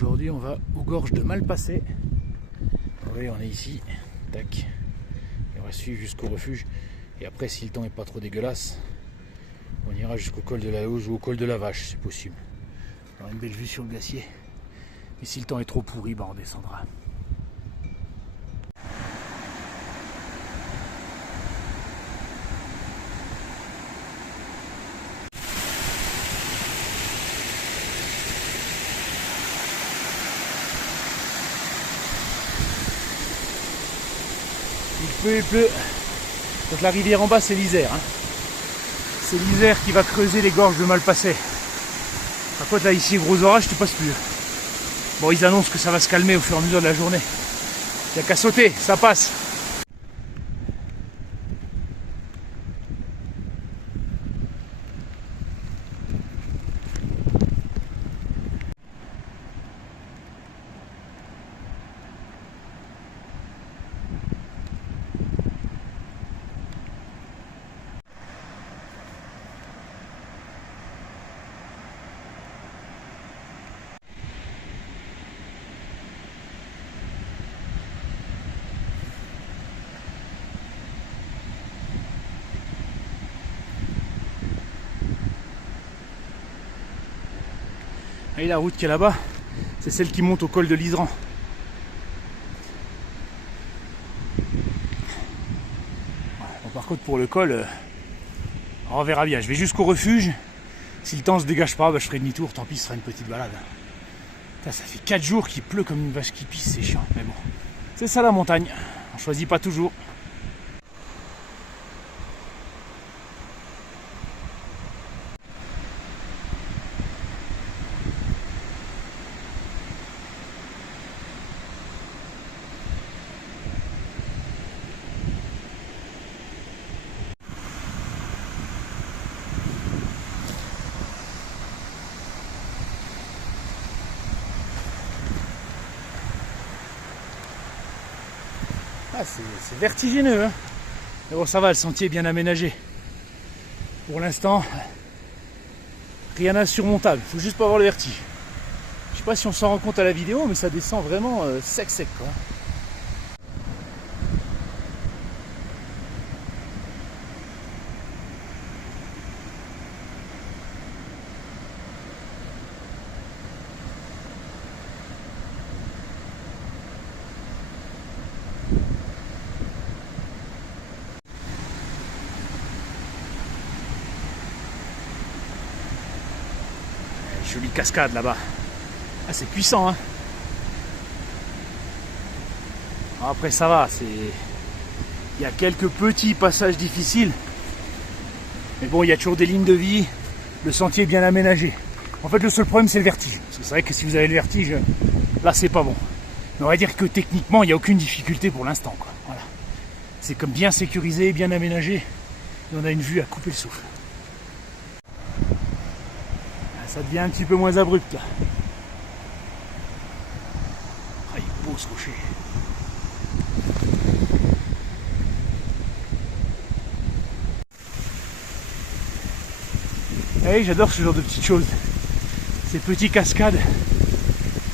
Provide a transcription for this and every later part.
Aujourd'hui on va aux gorges de Malpasset. Oui, on est ici, tac. Et on va suivre jusqu'au refuge. Et après, si le temps n'est pas trop dégueulasse, on ira jusqu'au col de la Hauze ou au col de la Vache, c'est possible. On aura une belle vue sur le glacier. Et si le temps est trop pourri, on descendra. Il pleut. Donc la rivière en bas, c'est l'Isère. C'est l'Isère qui va creuser les gorges de Malpasset. Par contre, là, ici, gros orage, tu passes plus. Bon, ils annoncent que ça va se calmer au fur et à mesure de la journée. Il n'y a qu'à sauter, ça passe. Et la route qui est là-bas, c'est celle qui monte au col de l'Isran. Bon, par contre, pour le col, on verra bien. Je vais jusqu'au refuge. Si le temps se dégage pas, je ferai demi-tour. Tant pis, ce sera une petite balade. Ça fait 4 jours qu'il pleut comme une vache qui pisse, c'est chiant. Mais bon, c'est ça la montagne. On choisit pas toujours. Ah, c'est vertigineux, hein. Mais bon, ça va, le sentier est bien aménagé. Pour l'instant, rien d'insurmontable. Il faut juste pas avoir le vertige. Je sais pas si on s'en rend compte à la vidéo, mais ça descend vraiment sec, quoi. Jolie cascade là-bas. Ah, c'est puissant, hein. Après ça va, il y a quelques petits passages difficiles. Mais bon, il y a toujours des lignes de vie. Le sentier est bien aménagé. En fait, le seul problème, c'est le vertige. Parce que c'est vrai que si vous avez le vertige, là, c'est pas bon. Mais on va dire que techniquement, il n'y a aucune difficulté pour l'instant, quoi. Voilà. C'est comme bien sécurisé, bien aménagé. Et on a une vue à couper le souffle. Ça devient un petit peu moins abrupt là. Ah, il est beau ce rocher. Hey, j'adore ce genre de petites choses. Ces petites cascades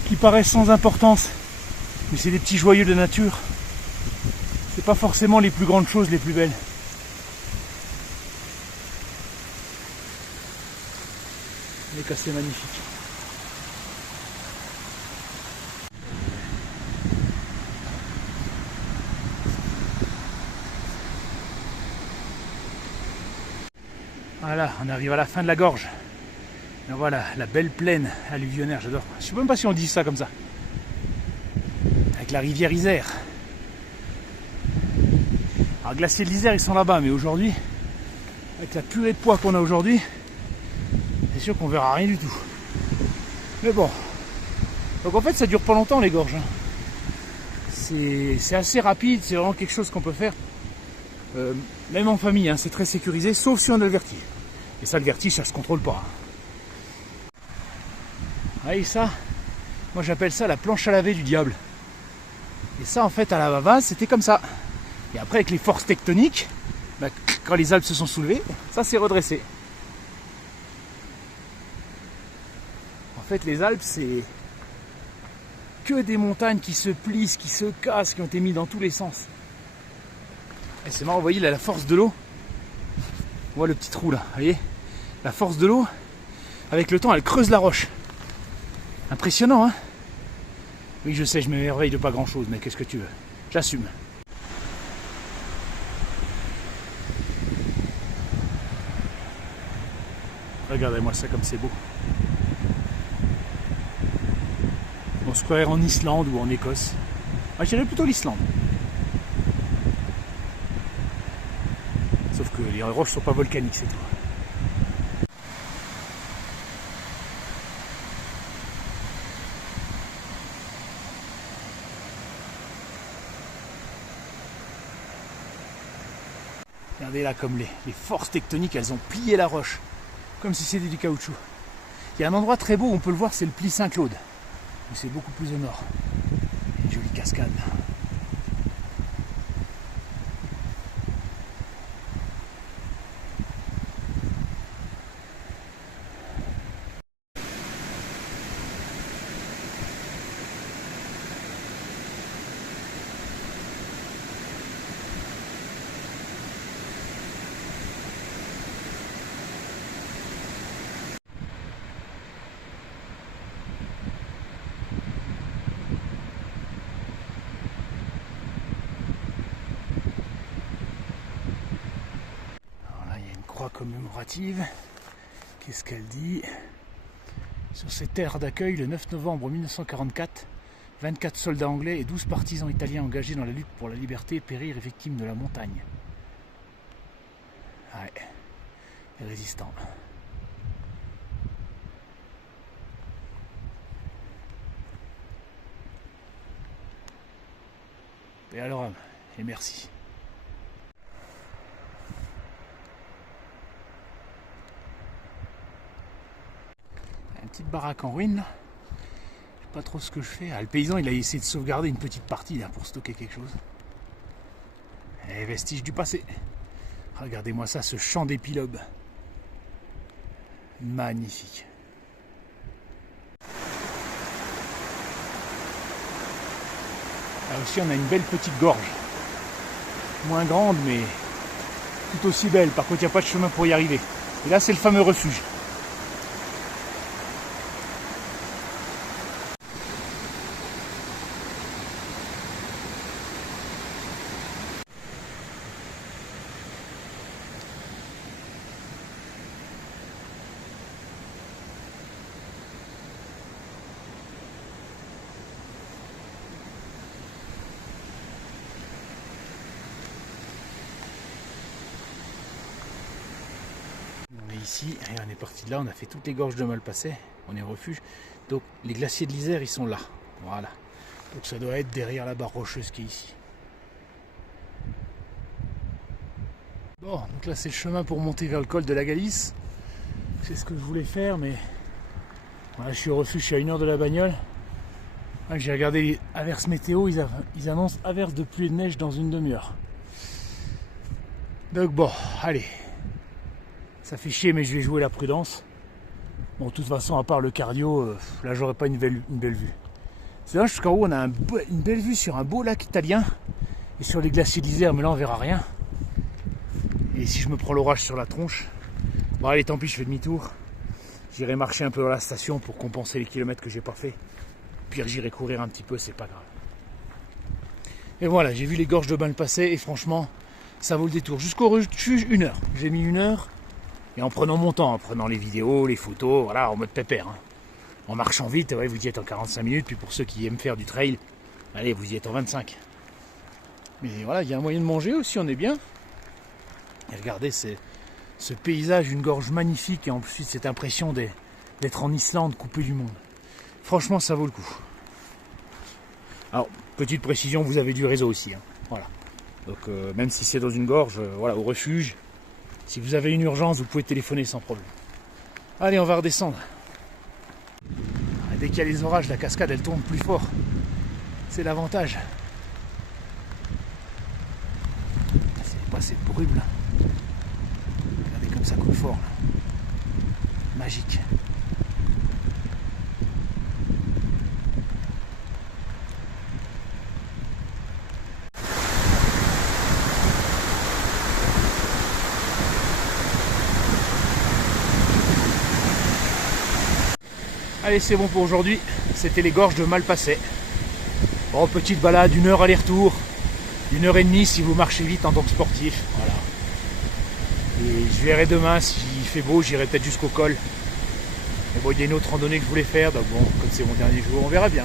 qui paraissent sans importance, mais c'est des petits joyeux de nature. C'est pas forcément les plus grandes choses les plus belles. Mais que c'est magnifique. Voilà, on arrive à la fin de la gorge. Et voilà, la belle plaine alluvionnaire, j'adore. Je sais même pas si on dit ça comme ça. Avec la rivière Isère. Alors, glacier de l'Isère, ils sont là-bas, mais aujourd'hui, avec la purée de poids qu'on a aujourd'hui, c'est sûr qu'on verra rien du tout. Mais bon. Donc en fait, ça dure pas longtemps les gorges. C'est assez rapide, c'est vraiment quelque chose qu'on peut faire. Même en famille, c'est très sécurisé, sauf si on a le vertige. Et ça, le vertige, ça se contrôle pas. Et ça, moi j'appelle ça la planche à laver du diable. Et ça, en fait, à la base, c'était comme ça. Et après, avec les forces tectoniques, quand les Alpes se sont soulevées, ça s'est redressé. En fait, les Alpes, que des montagnes qui se plissent, qui se cassent, qui ont été mis dans tous les sens. Et c'est marrant, vous voyez là, la force de l'eau. On voit le petit trou là, vous voyez? La force de l'eau, avec le temps, elle creuse la roche. Impressionnant, hein? Oui, je sais, je m'émerveille de pas grand chose, mais qu'est-ce que tu veux? J'assume. Regardez-moi ça comme c'est beau. On se croirait en Islande ou en Écosse. Moi, je dirais plutôt l'Islande. Sauf que les roches ne sont pas volcaniques, c'est tout. Regardez là comme les forces tectoniques, elles ont plié la roche. Comme si c'était du caoutchouc. Il y a un endroit très beau où on peut le voir, c'est le pli Saint-Claude. Mais c'est beaucoup plus au nord. Une jolie cascade. Commémorative. Qu'est-ce qu'elle dit? Sur ces terres d'accueil, le 9 novembre 1944, 24 soldats anglais et 12 partisans italiens engagés dans la lutte pour la liberté périrent victimes de la montagne. Ouais, les résistants. Et alors, et merci. Une petite baraque en ruine là. Je sais pas trop ce que je fais. Ah, le paysan il a essayé de sauvegarder une petite partie là pour stocker quelque chose. Et vestiges du passé. Regardez-moi ça, ce champ d'épilobe. Magnifique. Là aussi on a une belle petite gorge. Moins grande mais tout aussi belle. Par contre il n'y a pas de chemin pour y arriver. Et là c'est le fameux refuge. Ici, et on est parti de là, on a fait toutes les gorges de Malpasset, on est au refuge. Donc les glaciers de l'Isère, ils sont là. Voilà. Donc ça doit être derrière la barre rocheuse qui est ici. Bon, donc là c'est le chemin pour monter vers le col de la Galice. C'est ce que je voulais faire, mais voilà, je suis au refuge, je suis à 1 heure de la bagnole. J'ai regardé les averses météo, ils annoncent averses de pluie et de neige dans une demi-heure. Donc bon, allez. Ça fait chier, mais je vais jouer la prudence. Bon, de toute façon, à part le cardio, là, j'aurais pas une belle vue. C'est là jusqu'en haut, on a une belle vue sur un beau lac italien et sur les glaciers d'Isère, mais là, on verra rien. Et si je me prends l'orage sur la tronche, bon, allez, tant pis, je fais demi-tour. J'irai marcher un peu dans la station pour compenser les kilomètres que j'ai pas fait. Pire, j'irai courir un petit peu, c'est pas grave. Et voilà, j'ai vu les gorges de Malpasset et franchement, ça vaut le détour. Jusqu'au refuge, 1 heure. J'ai mis 1 heure. Et en prenant mon temps, en prenant les vidéos, les photos, voilà, en mode pépère. Hein. En marchant vite, ouais, vous y êtes en 45 minutes, puis pour ceux qui aiment faire du trail, allez, vous y êtes en 25. Mais voilà, il y a un moyen de manger aussi, on est bien. Et regardez, ce paysage, une gorge magnifique, et ensuite cette impression d'être en Islande, coupé du monde. Franchement, ça vaut le coup. Alors, petite précision, vous avez du réseau aussi. Hein. Voilà. Donc, même si c'est dans une gorge, voilà, au refuge, si vous avez une urgence, vous pouvez téléphoner sans problème. Allez, on va redescendre. Dès qu'il y a les orages, la cascade, elle tourne plus fort. C'est l'avantage. C'est pas cette brume là. Regardez comme ça coule fort. Là. Magique. Allez, c'est bon pour aujourd'hui. C'était les gorges de Malpasset. Bon, petite balade, 1 heure aller-retour, 1 heure et demie si vous marchez vite en tant que sportif. Voilà. Et je verrai demain s'il fait beau, j'irai peut-être jusqu'au col. Mais bon, il y a une autre randonnée que je voulais faire, donc bon, comme c'est mon dernier jour, on verra bien.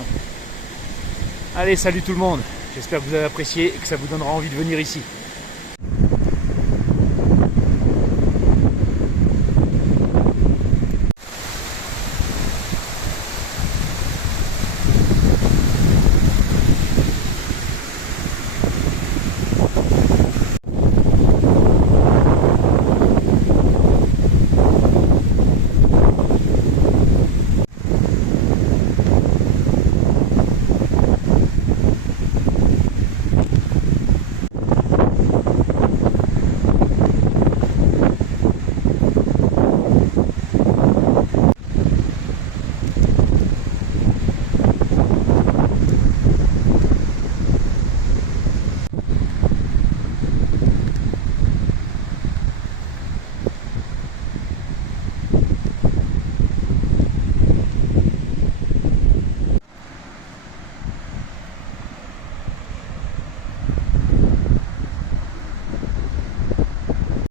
Allez, salut tout le monde. J'espère que vous avez apprécié et que ça vous donnera envie de venir ici.